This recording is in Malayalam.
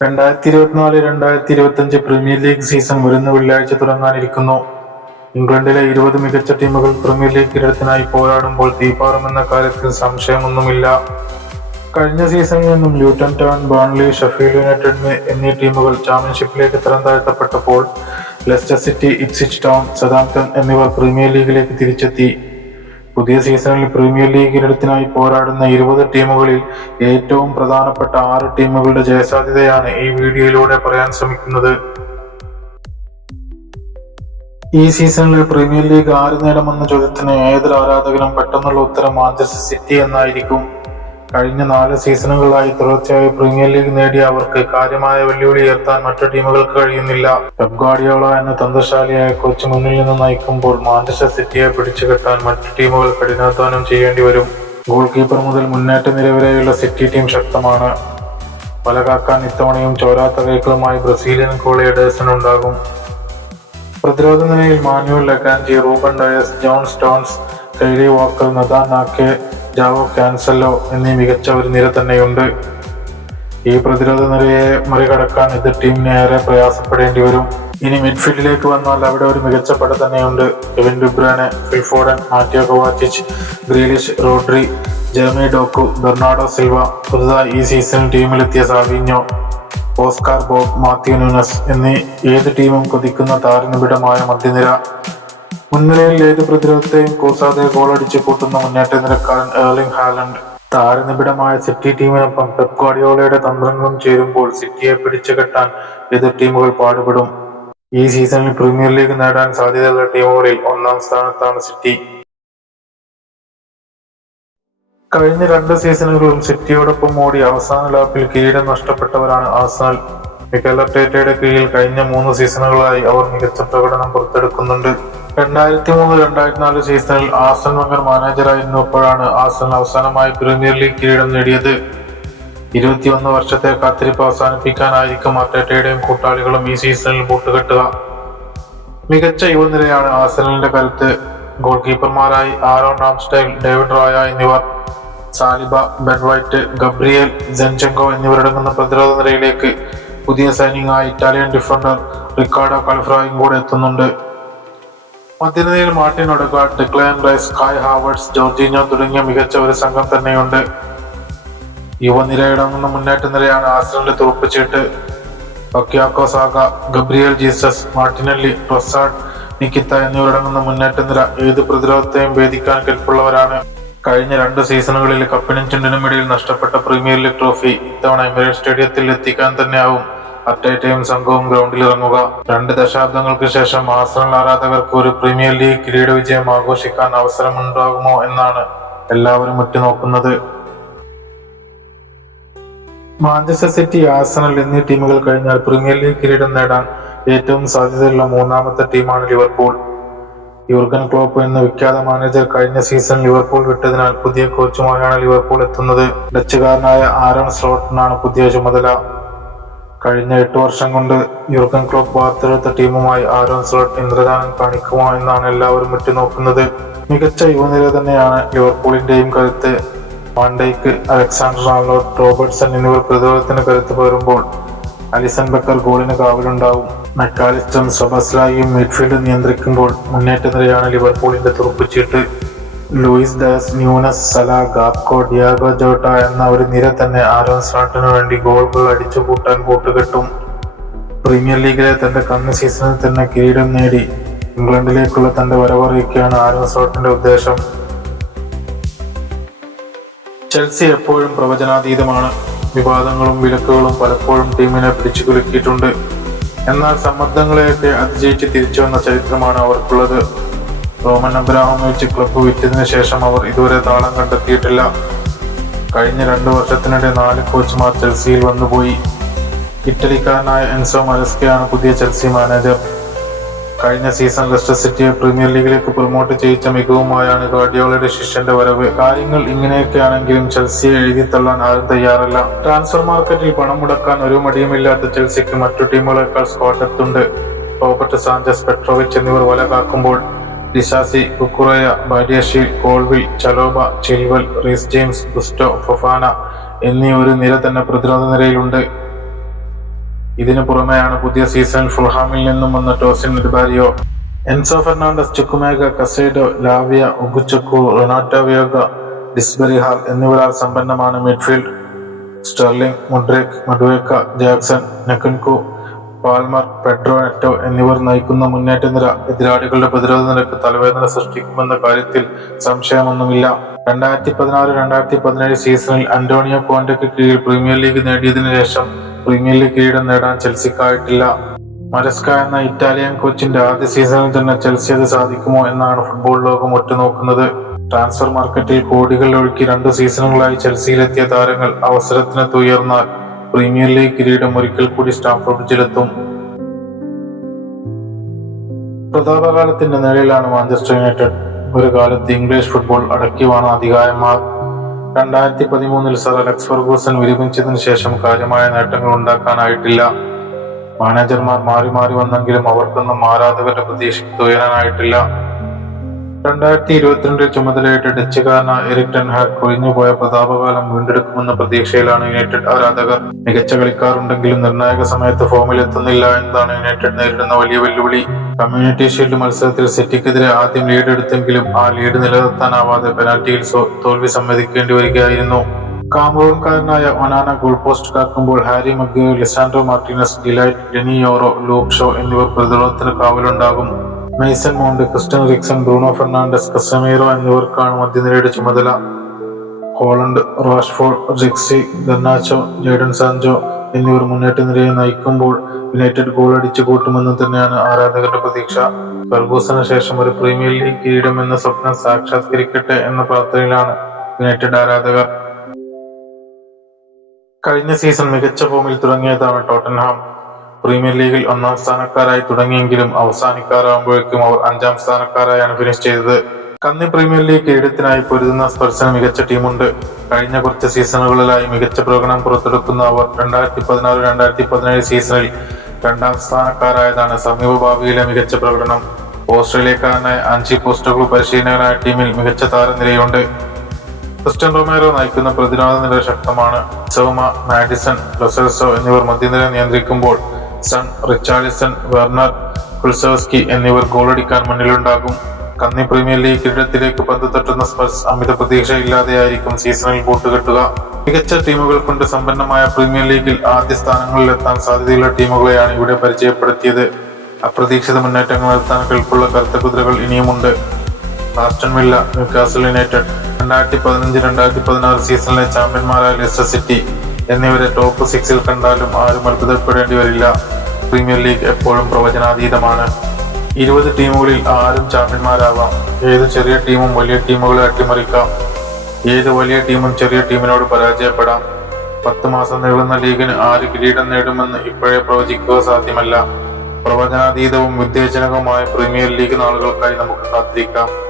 രണ്ടായിരത്തി ഇരുപത്തിനാല് രണ്ടായിരത്തി ഇരുപത്തിയഞ്ച് പ്രീമിയർ ലീഗ് സീസൺ വരുന്ന വെള്ളിയാഴ്ച തുടങ്ങാനിരിക്കുന്നു. ഇംഗ്ലണ്ടിലെ ഇരുപത് മികച്ച ടീമുകൾ പ്രീമിയർ ലീഗ് കിരീടത്തിനായി പോരാടുമ്പോൾ തീപാറുമെന്ന കാര്യത്തിൽ സംശയമൊന്നുമില്ല. കഴിഞ്ഞ സീസണിൽ നിന്നും Luton Town Burnley Sheffield United എന്നീ ടീമുകൾ ചാമ്പ്യൻഷിപ്പിലേക്ക് തരം താഴ്ത്തപ്പെട്ടപ്പോൾ Leicester City Ipswich Town Southampton എന്നിവർ പ്രീമിയർ ലീഗിലേക്ക് തിരിച്ചെത്തി. പുതിയ സീസണിൽ പ്രീമിയർ ലീഗ് കിരീടത്തിനായി പോരാടുന്ന ഇരുപത് ടീമുകളിൽ ഏറ്റവും പ്രധാനപ്പെട്ട ആറ് ടീമുകളുടെ ജയസാധ്യതയാണ് ഈ വീഡിയോയിലൂടെ പറയാൻ ശ്രമിക്കുന്നത്. ഈ സീസണിലെ പ്രീമിയർ ലീഗ് ആര് നേടുമെന്ന ചോദ്യത്തിന് ഏതൊരു ആരാധകനും പെട്ടെന്നുള്ള ഉത്തരം മാഞ്ചസ്റ്റർ സിറ്റി എന്നായിരിക്കും. കഴിഞ്ഞ നാല് സീസണുകളായി തുടർച്ചയായി പ്രീമിയർ ലീഗ് നേടിയ അവർക്ക് കാര്യമായ വെല്ലുവിളി ഉയർത്താൻ മറ്റു ടീമുകൾക്ക് കഴിയുന്നില്ല. പെപ് ഗാർഡിയോള എന്ന തന്ത്രശാലിയായ കോച്ച് മുന്നിൽ നിന്ന് നയിക്കുമ്പോൾ മാഞ്ചസ്റ്റർ സിറ്റിയെ പിടിച്ചുകെട്ടാൻ മറ്റു ടീമുകൾ കഠിനാധ്വാനം ചെയ്യേണ്ടി വരും. ഗോൾ കീപ്പർ മുതൽ മുന്നേറ്റ നിരവരെയുള്ള സിറ്റി ടീം ശക്തമാണ്. പല കാക്കാൻ ഇത്തവണയും ചോരാത്ത കൈകളുമായി ബ്രസീലിയൻ ഗോളി എഡേഴ്സൺ ഉണ്ടാകും. പ്രതിരോധ നിലയിൽ Manuel Akanji Ruben Dias John Stones Kyle Walker Nathan Ake Joao Cancelo എന്നീ മികച്ച ഒരു നിര തന്നെയുണ്ട്. ഈ പ്രതിരോധ നിരയെ മറികടക്കാൻ ഇത് ടീമിന് ഏറെ പ്രയാസപ്പെടേണ്ടി വരും. ഇനി മിഡ്ഫീൽഡിലേക്ക് വന്നാൽ അവിടെ ഒരു മികച്ച പട തന്നെയുണ്ട്. Kevin De Bruyne Phil Foden Mateo Kovacic Grealish Rodri Jeremy Doku Bernardo Silva പുതുതായി ഈ സീസണിൽ ടീമിലെത്തിയ Savinho Oscar Bobb Matheus Nunes എന്നീ ഏത് ടീമും കൊതിക്കുന്ന താരനിബിഡമായ മധ്യനിര. മുൻനിരയിൽ ഏത് പ്രതിരോധത്തെയും കൂസാതെ ഗോളടിച്ച് കൂട്ടുന്ന മുന്നേറ്റ നിരക്കാരൻ ഏർലിംഗ് ഹാലൻഡ്. താരനിബിഡമായ സിറ്റി ടീമിനൊപ്പം പെപ് ഗാഡിയോളയുടെ തന്ത്രങ്ങളും ചേരുമ്പോൾ സിറ്റിയെ പിടിച്ചുകെട്ടാൻ എതിർ ടീമുകൾ പാടുപെടും. ഈ സീസണിൽ പ്രീമിയർ ലീഗ് നേടാൻ സാധ്യതയുള്ള ടീമുകളിൽ ഒന്നാം സ്ഥാനത്താണ് സിറ്റി. കഴിഞ്ഞ രണ്ട് സീസണുകളും സിറ്റിയോടൊപ്പം ഓടി അവസാന ലാപ്പിൽ കിരീടം നഷ്ടപ്പെട്ടവരാണ് ആസ്നാൽ മിക്കൽ അർട്ടേറ്റയുടെ കീഴിൽ കഴിഞ്ഞ മൂന്ന് സീസണുകളായി അവർ മികച്ച പ്രകടനം പുറത്തെടുക്കുന്നുണ്ട്. രണ്ടായിരത്തി മൂന്ന് രണ്ടായിരത്തി നാല് സീസണിൽ ആസൻ വങ്കർ മാനേജറായിരുന്നപ്പോഴാണ് ആസൻ അവസാനമായി പ്രീമിയർ ലീഗ് കിരീടം നേടിയത്. ഇരുപത്തിയൊന്ന് വർഷത്തെ കാത്തിരിപ്പ് അവസാനിപ്പിക്കാനായിരിക്കും അർട്ടേറ്റയുടെയും കൂട്ടാളികളും ഈ സീസണിൽ കൂട്ടുകെട്ടുക മികച്ച യുവനിരയാണ് ആസനലിന്റെ കരുത്ത്. ഗോൾ കീപ്പർമാരായി ആരോൺ റാംസ്റ്റൈൽ ഡേവിഡ് റോയ എന്നിവർ Saliba Ben White Gabriel Zinchenko എന്നിവരടങ്ങുന്ന പ്രതിരോധ നിരയിലേക്ക് പുതിയ സൈനികമായ ഇറ്റാലിയൻ ഡിഫൻഡർ റിക്കാർഡോ കൾഫ്രായും കൂടെ എത്തുന്നുണ്ട്. മധ്യനിരയിൽ Martin Odegaard Declan Rice Kai Havertz Jorginho തുടങ്ങിയ മികച്ച ഒരു സംഘം തന്നെയുണ്ട്. യുവനിരയിടങ്ങുന്ന മുന്നേറ്റ നിരയാണ് ആസ്ട്രലിന്റെ തുറപ്പിച്ചിട്ട് Bukayo Saka Gabriel Jesus Martinelli Trossard Nketiah എന്നിവരടങ്ങുന്ന മുന്നേറ്റ നിര ഏത് പ്രതിരോധത്തെയും ഭേദിക്കാൻ കെൽപ്പുള്ളവരാണ്. കഴിഞ്ഞ രണ്ട് സീസണുകളിൽ കപ്പിനും ചുണ്ടിനും ഇടയിൽ നഷ്ടപ്പെട്ട പ്രീമിയർ ലീഗ് ട്രോഫി ഇത്തവണ എമിറേറ്റ് സ്റ്റേഡിയത്തിൽ എത്തിക്കാൻ തന്നെയാവും. അറ്റൈറ്റയും സംഘവും ഗ്രൗണ്ടിൽ ഇറങ്ങുക. രണ്ട് ദശാബ്ദങ്ങൾക്ക് ശേഷം ആസനൽ ആരാധകർക്ക് ഒരു പ്രീമിയർ ലീഗ് കിരീട വിജയം ആഘോഷിക്കാൻ അവസരമുണ്ടാകുമോ എന്നാണ് എല്ലാവരും ഉറ്റുനോക്കുന്നത്. മാഞ്ചസ്റ്റർ സിറ്റി ആസനൽ എന്നീ ടീമുകൾ കഴിഞ്ഞാൽ പ്രീമിയർ ലീഗ് കിരീടം നേടാൻ ഏറ്റവും സാധ്യതയുള്ള മൂന്നാമത്തെ ടീമാണ് ലിവർപൂൾ യുർഗൻ ക്ലോപ്പ് എന്ന വിഖ്യാത മാനേജർ കഴിഞ്ഞ സീസൺ ലിവർപൂൾ വിട്ടതിനാൽ പുതിയ കോച്ചുമായാണ് ലിവർപൂൾ എത്തുന്നത്. ഡച്ചുകാരനായ ആരൺ സ്ലോട്ടനാണ് പുതിയ ചുമതല. കഴിഞ്ഞ എട്ട് വർഷം കൊണ്ട് യുർഗൻ ക്ലോപ്പ് വാർത്തെടുത്ത ടീമുമായി ആരോൺ സ്ലോട്ട് ഇന്ദ്രദാനം കാണിക്കുമോ എന്നാണ് എല്ലാവരും ഉറ്റുനോക്കുന്നത്. മികച്ച യുവനിര തന്നെയാണ് ലിവർപൂളിന്റെയും കരുത്ത്. വാണ്ടൈക്ക് അലക്സാണ്ടർ ആർലോട്ട് റോബർട്ട്സൺ എന്നിവർ പ്രതിരോധത്തിന് കരുത്ത് പകരുമ്പോൾ അലിസൺ ബക്കർ ഗോളിന് കാവലുണ്ടാവും. മെക്കാലിസ്റ്റും സബസ്ലായും മിഡ്ഫീൽഡ് നിയന്ത്രിക്കുമ്പോൾ മുന്നേറ്റ നിരയാണ് ലിവർപൂളിന്റെ തുറപ്പിച്ചിട്ട് Luis Diaz Nunez Salah Gakpo Diogo Jota എന്ന ഒരു നിര തന്നെ ആരോൺ സ്ലാട്ടിനു വേണ്ടി ഗോളുകൾ അടിച്ചു കൂട്ടാൻ കൂട്ടുകെട്ടും പ്രീമിയർ ലീഗിലെ തന്റെ കന്ന് സീസണിൽ തന്നെ കിരീടം നേടി. ഇംഗ്ലണ്ടിലേക്കുള്ള തന്റെ വരവറിയിക്കുകയാണ് ആരോൺ സ്ലോട്ടിന്റെ ഉദ്ദേശം. ചെൽസി എപ്പോഴും പ്രവചനാതീതമാണ്. വിവാദങ്ങളും വിലക്കുകളും പലപ്പോഴും ടീമിനെ പിടിച്ചു കുലുക്കിയിട്ടുണ്ട്. എന്നാൽ സമ്മർദ്ദങ്ങളെയൊക്കെ അതിജയിച്ച് തിരിച്ചു വന്ന ചരിത്രമാണ് അവർക്കുള്ളത്. റോമൻ അബ്രാഹമോവിച്ച് ക്ലബ്ബ് വിറ്റതിനു ശേഷം അവർ ഇതുവരെ താളം കണ്ടെത്തിയിട്ടില്ല. കഴിഞ്ഞ രണ്ടു വർഷത്തിനിടെ നാല് കോച്ചുമാർ ചെൽസിയിൽ വന്നുപോയി ഇറ്റലിക്കാരനായ എൻസോ മലസ്കയാണ് പുതിയ ചെൽസി മാനേജർ. കഴിഞ്ഞ സീസൺ ലെസ്റ്റർ സിറ്റിയെ പ്രീമിയർ ലീഗിലേക്ക് പ്രൊമോട്ട് ചെയ്യിച്ച മികവുമായാണ് ഗാർഡിയോളയുടെ ശിഷ്യന്റെ വരവ്. കാര്യങ്ങൾ ഇങ്ങനെയൊക്കെയാണെങ്കിലും ചെൽസിയെ എഴുതിത്തള്ളാൻ ആരും തയ്യാറല്ല. ട്രാൻസ്ഫർ മാർക്കറ്റിൽ പണം മുടക്കാൻ ഒരു മടിയുമില്ലാത്ത ചെൽസിക്ക് മറ്റു ടീമുകളെക്കാൾ സ്കോട്ടത്തുണ്ട് റോബർട്ട് സാഞ്ചസ് പെട്രോവിച്ച് എന്നിവർ വല കാക്കുമ്പോൾ Disasi Cucurella Badiashile Colwill Chalobah Chilwell Reece James Gusto Fofana എന്നീ ഒരു നിര തന്നെ പ്രതിരോധ നിരയിലുണ്ട്. ഇതിനു പുറമെയാണ് പുതിയ സീസണിൽ ഫുൾഹാമിൽ നിന്നും വന്ന Tosin Adarabioyo Enzo Fernandez Chukwuemeka Caicedo Lavia Ugochukwu Renato Veiga Dewsbury Hall എന്നിവരാൽ സമ്പന്നമാണ് midfield. Sterling Mudryk Madueke Jackson Nkunku Palmer Pedro Neto എന്നിവർ നയിക്കുന്ന മുന്നേറ്റ നിര എതിരാളികളുടെ പ്രതിരോധ നിരക്ക് തലവേദന സൃഷ്ടിക്കുമെന്ന കാര്യത്തിൽ സംശയമൊന്നുമില്ല. രണ്ടായിരത്തി പതിനാറ് രണ്ടായിരത്തി പതിനേഴ് സീസണിൽ അന്റോണിയോ കോണ്ടയ്ക്ക് കീഴിൽ പ്രീമിയർ ലീഗ് നേടിയതിനു ശേഷം പ്രീമിയർ ലീഗ് കിരീടം നേടാൻ ചെൽസിക്കായിട്ടില്ല. മരസ്ക എന്ന ഇറ്റാലിയൻ കോച്ചിന്റെ ആദ്യ സീസണിൽ തന്നെ ചെൽസി അത് സാധിക്കുമോ എന്നാണ് ഫുട്ബോൾ ലോകം ഒറ്റുനോക്കുന്നത് ട്രാൻസ്ഫർ മാർക്കറ്റിൽ കോടികൾ ഒഴുക്കി രണ്ട് സീസണുകളായി ചെൽസിയിലെത്തിയ താരങ്ങൾ അവസരത്തിന് ഉയർന്നാൽ പ്രീമിയർ ലീഗ് കിരീടം ഒരിക്കൽ കൂടി സ്റ്റാംഫോർഡ് ചെലുത്തും പ്രതാപകാലത്തിന്റെ നിഴലിലാണ് മാഞ്ചസ്റ്റർ യുണൈറ്റഡ്. ഒരു കാലത്ത് ഇംഗ്ലീഷ് ഫുട്ബോൾ അടക്കിവാണ അധികാരന്മാർ രണ്ടായിരത്തി പതിമൂന്നിൽ സർ അലക്സ് ഫെർഗൂസൺ വിരമിച്ചതിനു ശേഷം കാര്യമായ നേട്ടങ്ങൾ ഉണ്ടാക്കാനായിട്ടില്ല. മാനേജർമാർ മാറി മാറി വന്നെങ്കിലും അവർക്കൊന്നും ആരാധകരുടെ പ്രതീക്ഷയ്ക്ക് ഉയരാനായിട്ടില്ല രണ്ടായിരത്തി ഇരുപത്തിരണ്ടിൽ ചുമതലയേറ്റ ഡച്ചുകാരന എറിക് ടെൻഹാഗ് കൊഴിഞ്ഞുപോയ പ്രതാപകാലം വീണ്ടെടുക്കുമെന്ന പ്രതീക്ഷയിലാണ് യുണൈറ്റഡ് ആരാധകർ. മികച്ച കളിക്കാരുണ്ടെങ്കിലും നിർണായക സമയത്ത് ഫോമിലെത്തുന്നില്ല എന്നതാണ് യുണൈറ്റഡ് നേരിടുന്ന വലിയ വെല്ലുവിളി. കമ്മ്യൂണിറ്റി ഷീൽഡ് മത്സരത്തിൽ സിറ്റിക്കെതിരെ ആദ്യം ലീഡ് എടുത്തെങ്കിലും ആ ലീഡ് നിലനിർത്താനാവാതെ പെനാൽറ്റിയിൽ തോൽവി സമ്മതിക്കേണ്ടി വരികയായിരുന്നു. കാമറൂൺകാരനായ Onana goal post കാക്കുമ്പോൾ Harry Maguire Lisandro Martinez De Ligt ഡെനിയോറോ Luke Shaw എന്നിവർ പ്രതിരോധത്തിന് കാവലുണ്ടാകും. Mason Mount Christian Eriksen Bruno Fernandes Casemiro എന്നിവർക്കാണ് മധ്യനിരയുടെ ചുമതല. ഹോളണ്ട് റാഷ്ഫോർഡ് റിക്സി ഗർണാച്ചോ ജേഡൻ സാൻജോ എന്നിവർ മുന്നേറ്റ നിരയെ നയിക്കുമ്പോൾ യുണൈറ്റഡ് ഗോൾ അടിച്ചു കൂട്ടുമെന്ന് തന്നെയാണ് ആരാധകരുടെ പ്രതീക്ഷ. ഫെർഗൂസന് ശേഷം ഒരു പ്രീമിയർ ലീഗ് കിരീടം എന്ന സ്വപ്നം സാക്ഷാത്കരിക്കട്ടെ എന്ന പ്രാർത്ഥനയിലാണ് യുണൈറ്റഡ് ആരാധകർ. കഴിഞ്ഞ സീസൺ മികച്ച ഫോമിൽ തുടങ്ങിയതാണ് ടോട്ടൻഹാം പ്രീമിയർ ലീഗിൽ ഒന്നാം സ്ഥാനക്കാരായി തുടങ്ങിയെങ്കിലും അവസാനിക്കാറാകുമ്പോഴേക്കും അവർ അഞ്ചാം സ്ഥാനക്കാരായാണ് ഫിനിഷ് ചെയ്തത്. കന്നി പ്രീമിയർ ലീഗ് കിരീടത്തിനായി പൊരുതുന്ന സ്പർശന മികച്ച ടീമുണ്ട്. കഴിഞ്ഞ കുറച്ച് സീസണുകളിലായി മികച്ച പ്രകടനം പുറത്തെടുക്കുന്ന അവർ രണ്ടായിരത്തി പതിനാറ് രണ്ടായിരത്തി പതിനേഴ് സീസണിൽ രണ്ടാം സ്ഥാനക്കാരായതാണ് സമീപ ഭാവിയിലെ മികച്ച പ്രകടനം. ഓസ്ട്രേലിയക്കാരനായ അഞ്ചി പോസ്റ്റോഗ്ലു പരിശീലകനായ ടീമിൽ മികച്ച താരനിരയുണ്ട്. ക്രിസ്റ്റ്യൻ റൊമേറോ നയിക്കുന്ന പ്രതിരോധ നില ശക്തമാണ്. സോമ മാഡിസൺ ലൊസൽസോ എന്നിവർ മധ്യനിര നിയന്ത്രിക്കുമ്പോൾ സൺ റിച്ചാർഡ്സൺ വെർണർ കുൽസവസ്കി എന്നിവർ ഗോളടിക്കാൻ മുന്നിലുണ്ടാകും. കന്നി പ്രീമിയർ ലീഗ് കിരീടത്തിലേക്ക് പന്ത് തട്ടുന്ന സ്പെർസ് അമിത പ്രതീക്ഷയില്ലാതെയായിരിക്കും സീസണിൽ കൂട്ടുകെട്ടുക മികച്ച ടീമുകൾ കൊണ്ട് സമ്പന്നമായ പ്രീമിയർ ലീഗിൽ ആദ്യ സ്ഥാനങ്ങളിൽ എത്താൻ സാധ്യതയുള്ള ടീമുകളെയാണ് ഇവിടെ പരിചയപ്പെടുത്തിയത്. അപ്രതീക്ഷിത മുന്നേറ്റങ്ങൾ നടത്താൻ കെൽപ്പുള്ള കറുത്ത കുതിരകൾ ഇനിയുമുണ്ട്. ആസ്റ്റൺ വില്ല ന്യൂകാസൽ യുണൈറ്റഡ് രണ്ടായിരത്തി പതിനഞ്ച് രണ്ടായിരത്തി പതിനാറ് സീസണിലെ ചാമ്പ്യന്മാരായ ലെസ്റ്റർ സിറ്റി എന്നിവരെ ടോപ്പ് സിക്സിൽ കണ്ടാലും ആരും അത്ഭുതപ്പെടേണ്ടി വരില്ല. പ്രീമിയർ ലീഗ് എപ്പോഴും പ്രവചനാതീതമാണ്. ഇരുപത് ടീമുകളിൽ ആരും ചാമ്പ്യന്മാരാവാം. ഏത് ചെറിയ ടീമും വലിയ ടീമുകളെ അട്ടിമറിക്കാം. ഏത് വലിയ ടീമും ചെറിയ ടീമിനോട് പരാജയപ്പെടാം. പത്ത് മാസം നീളുന്ന ലീഗിന് ആര് കിരീടം നേടുമെന്ന് ഇപ്പോഴേ പ്രവചിക്കുക സാധ്യമല്ല. പ്രവചനാതീതവും ഉത്തേജനകവുമായ പ്രീമിയർ ലീഗ് നാളുകൾക്കായി നമുക്ക് കാത്തിരിക്കാം.